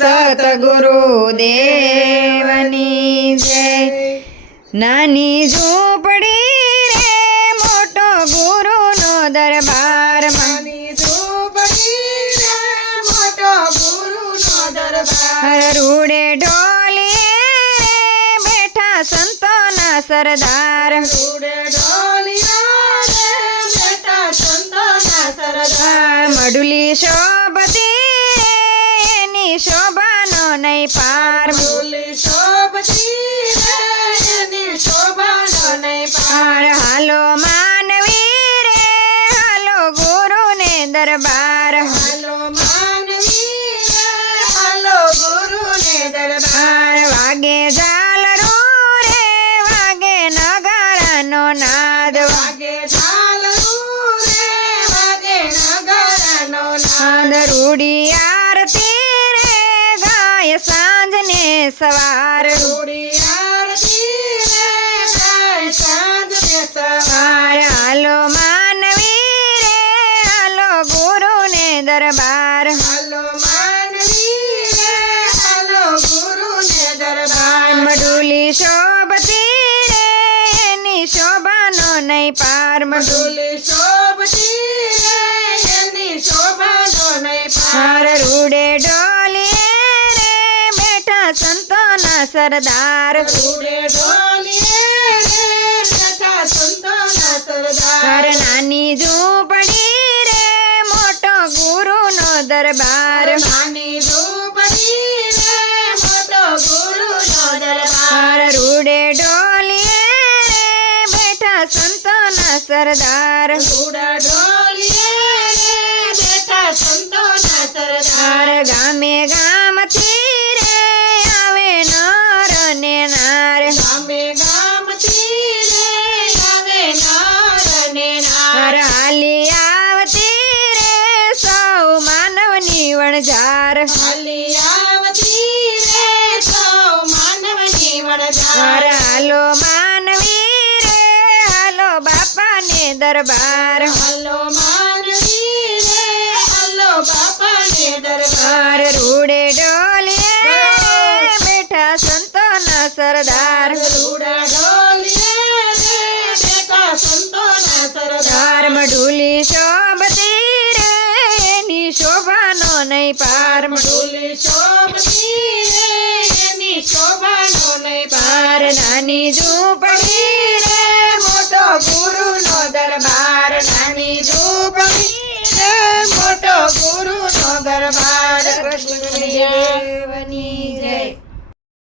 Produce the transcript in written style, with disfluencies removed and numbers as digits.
સતગુરુ દેવની જય। નાની ઝૂંપડી રે મોટો ગુરુનો દરબાર, નાની ઝૂંપડી રે મોટો ગુરુનો દરબાર, રૂડે ઢોલીએ બેઠા સંતોના સરદાર, રૂડે ઢોલિયા રે બેઠા સંતોના સરદાર, મડુલી શોભતી એની શોભાનો નહીં પાર, મડુલી શોભતી રે એની શોભાનો નહીં પાર, હાલો માનવી રે હાલો ગુરુને દરબાર, હાલો માનવી રે હાલો ગુરુને દરબાર, વાગે ઝાલરું રે વાગે નગારાનો નાદ, વાગે ઝાલરું રે વાગે નગારાનો નાદ, રૂડી આરતી રે ગાય સાંજને સવાર, રૂડી આરતી રે ગાય સાંજને સવાર, હાલો માનવી રે હાલો ગુરુને દરબાર, હાલો માનવી રે હાલો ગુરુને દરબાર, મડુલી શોભતી રે એની શોભાનો નહીં પાર, મડુલી શોભતી રે એની શોભાનો નહીં પાર, રૂડે ઢોલીએ રે બેઠા સંતોના સરદાર, રૂડે ઢોલીએ રે બેઠા સંતોના સરદાર, નાની ઝૂંપડી રે મોટો ગુરુનો દરબાર, નાની ઝૂંપડી રે મોટો ગુરુનો દરબાર, રૂડે ઢોલીએ રે બેઠા સંતોના સરદાર, રૂડા ઢોલીએ રે બેઠા સંતોના સરદાર, ગામે ગામથી રે આવે નર ને નાર, ગામે ગામથી રે આવે નર ને નાર, હાલી આવતી રે સૌ માનવની વણઝાર, હાલી આવતી રે સૌ માનવની વણઝાર, હાલો માનવી રે હાલો બાપાને દરબાર, હાલો માનવી રે હાલો બાપાને દરબાર, રૂડે ઢોલીએ બેઠા સંતોના સરદાર, રૂડા ઢોલીએ રે બેઠા સંતોના સરદાર, મડુલી શોભતી રે એની શોભાનો નહીં પાર, મડુલી શોભતી રે એની શોભાનો નહીં પાર, નાની ઝૂંપડી રે મોટો ગુરુનો દરબાર, નાની ઝૂંપડી રે મોટો ગુરુનો દરબાર, કૃષ્ણ દેવની